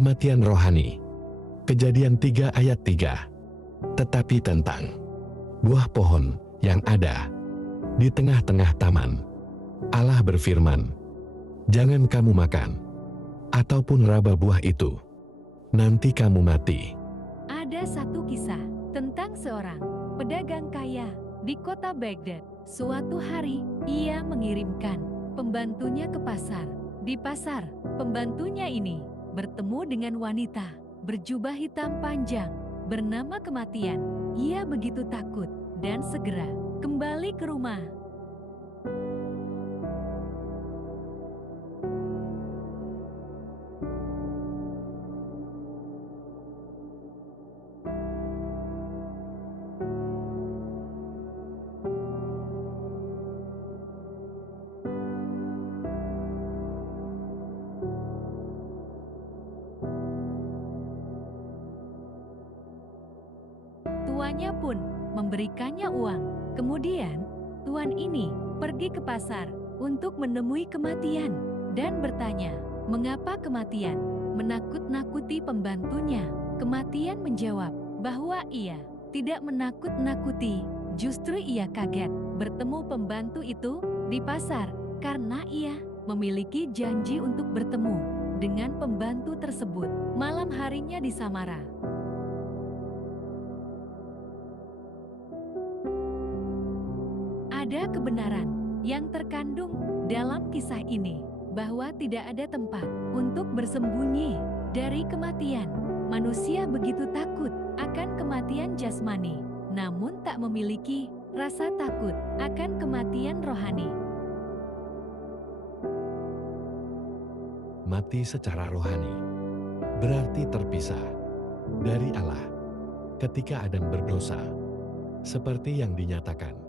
Kematian rohani. Kejadian 3 ayat 3. Tetapi tentang buah pohon yang ada di tengah-tengah taman, Allah berfirman, "Jangan kamu makan, ataupun raba buah itu, nanti kamu mati." Ada satu kisah tentang seorang pedagang kaya di kota Baghdad. Suatu hari, ia mengirimkan pembantunya ke pasar. Di pasar, pembantunya ini bertemu dengan wanita berjubah hitam panjang bernama Kematian. Ia begitu takut dan segera kembali ke rumah. Tuannya pun memberikannya uang. Kemudian, tuan ini pergi ke pasar untuk menemui Kematian dan bertanya, mengapa Kematian menakut-nakuti pembantunya? Kematian menjawab bahwa ia tidak menakut-nakuti, justru ia kaget bertemu pembantu itu di pasar karena ia memiliki janji untuk bertemu dengan pembantu tersebut malam harinya di Samara. Ada kebenaran yang terkandung dalam kisah ini, bahwa tidak ada tempat untuk bersembunyi dari kematian. Manusia begitu takut akan kematian jasmani, namun tak memiliki rasa takut akan kematian rohani. Mati secara rohani berarti terpisah dari Allah ketika Adam berdosa, seperti yang dinyatakan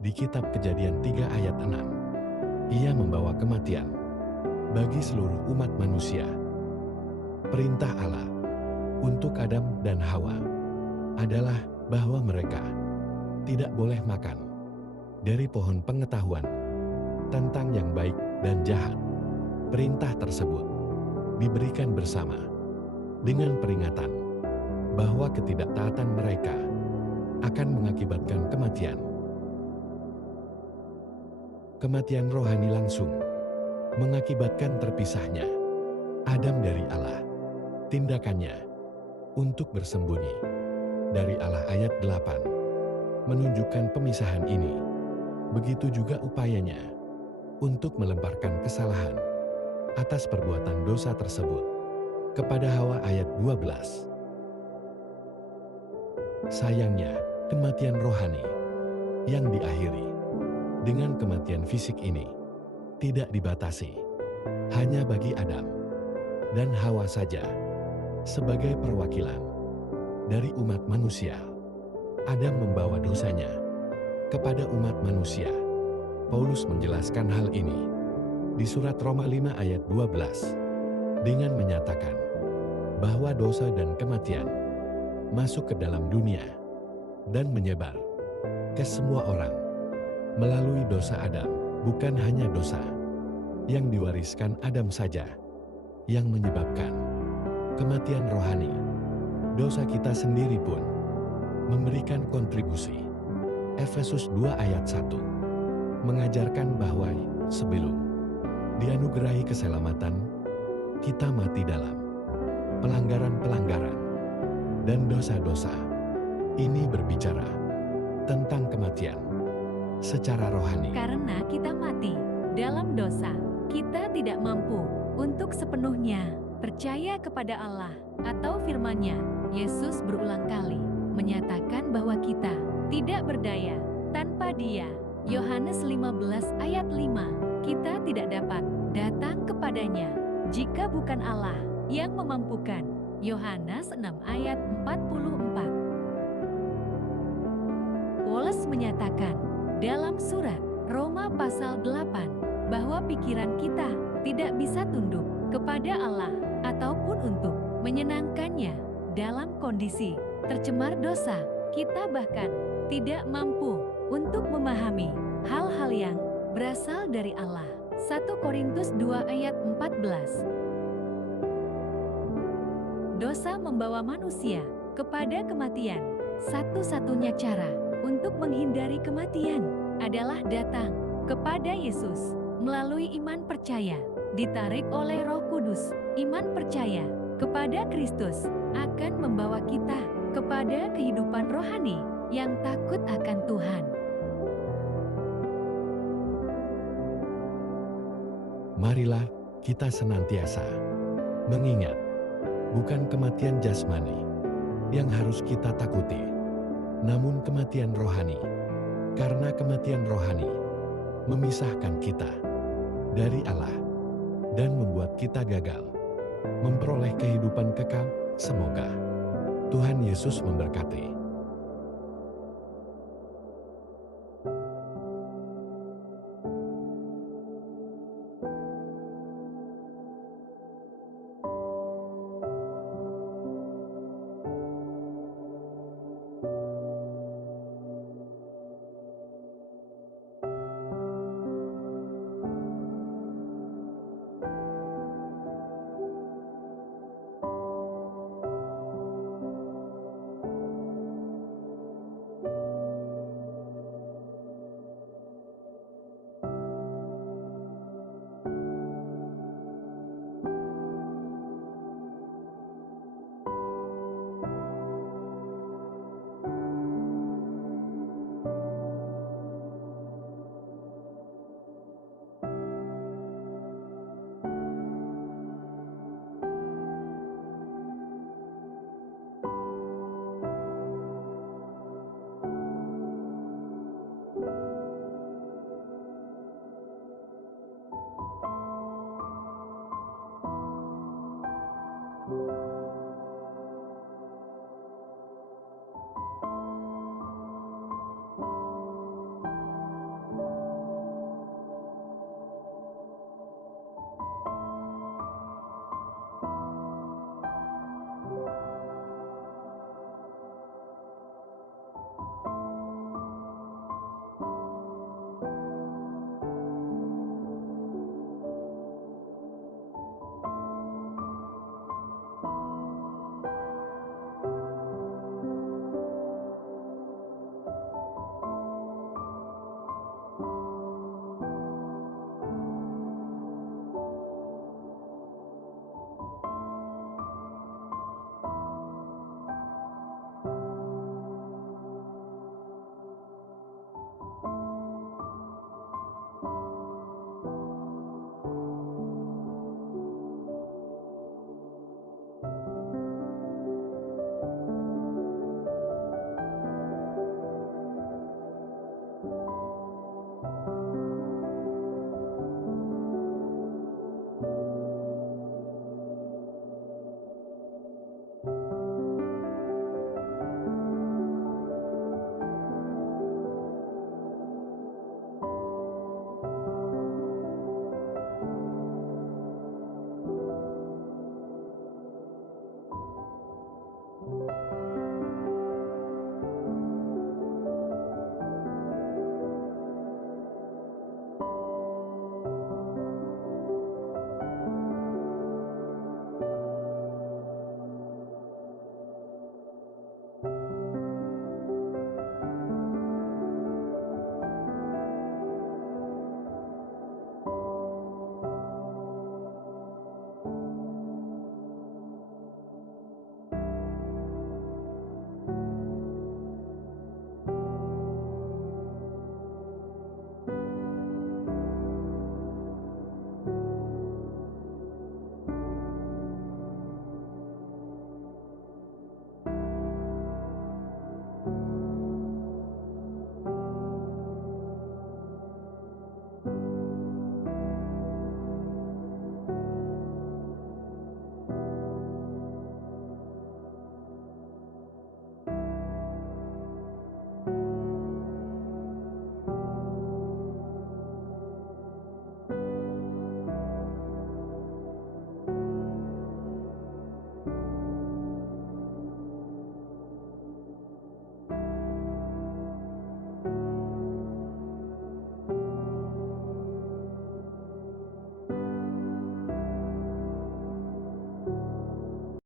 di kitab Kejadian 3 ayat 6. Ia membawa kematian bagi seluruh umat manusia. Perintah Allah untuk Adam dan Hawa adalah bahwa mereka tidak boleh makan dari pohon pengetahuan tentang yang baik dan jahat. Perintah tersebut diberikan bersama dengan peringatan bahwa ketidaktaatan mereka akan mengakibatkan kematian. Kematian rohani langsung mengakibatkan terpisahnya Adam dari Allah. Tindakannya untuk bersembunyi dari Allah ayat 8 menunjukkan pemisahan ini. Begitu juga upayanya untuk melemparkan kesalahan atas perbuatan dosa tersebut kepada Hawa ayat 12. Sayangnya, kematian rohani yang diakhiri dengan kematian fisik ini tidak dibatasi hanya bagi Adam dan Hawa saja. Sebagai perwakilan dari umat manusia, Adam membawa dosanya kepada umat manusia. Paulus menjelaskan hal ini di surat Roma 5 ayat 12 dengan menyatakan bahwa dosa dan kematian masuk ke dalam dunia dan menyebar ke semua orang melalui dosa Adam. Bukan hanya dosa yang diwariskan Adam saja yang menyebabkan kematian rohani, dosa kita sendiri pun memberikan kontribusi. Efesus 2 ayat 1 mengajarkan bahwa sebelum dianugerahi keselamatan, kita mati dalam pelanggaran-pelanggaran dan dosa-dosa. Ini berbicara tentang kematian secara rohani. Karena kita mati dalam dosa, kita tidak mampu untuk sepenuhnya percaya kepada Allah atau firman-Nya. Yesus berulang kali menyatakan bahwa kita tidak berdaya tanpa Dia. Yohanes 15 ayat 5, kita tidak dapat datang kepadanya jika bukan Allah yang memampukan. Yohanes 6 ayat 44. Paulus menyatakan dalam surat Roma pasal 8 bahwa pikiran kita tidak bisa tunduk kepada Allah ataupun untuk menyenangkannya. Dalam kondisi tercemar dosa, kita bahkan tidak mampu untuk memahami hal-hal yang berasal dari Allah. 1 Korintus 2 ayat 14. Dosa membawa manusia kepada kematian. Satu-satunya cara untuk menghindari kematian adalah datang kepada Yesus melalui iman percaya, ditarik oleh Roh Kudus. Iman percaya kepada Kristus akan membawa kita kepada kehidupan rohani yang takut akan Tuhan. Marilah kita senantiasa mengingat, bukan kematian jasmani yang harus kita takuti, namun kematian rohani. Karena kematian rohani memisahkan kita dari Allah dan membuat kita gagal memperoleh kehidupan kekal. Semoga Tuhan Yesus memberkati.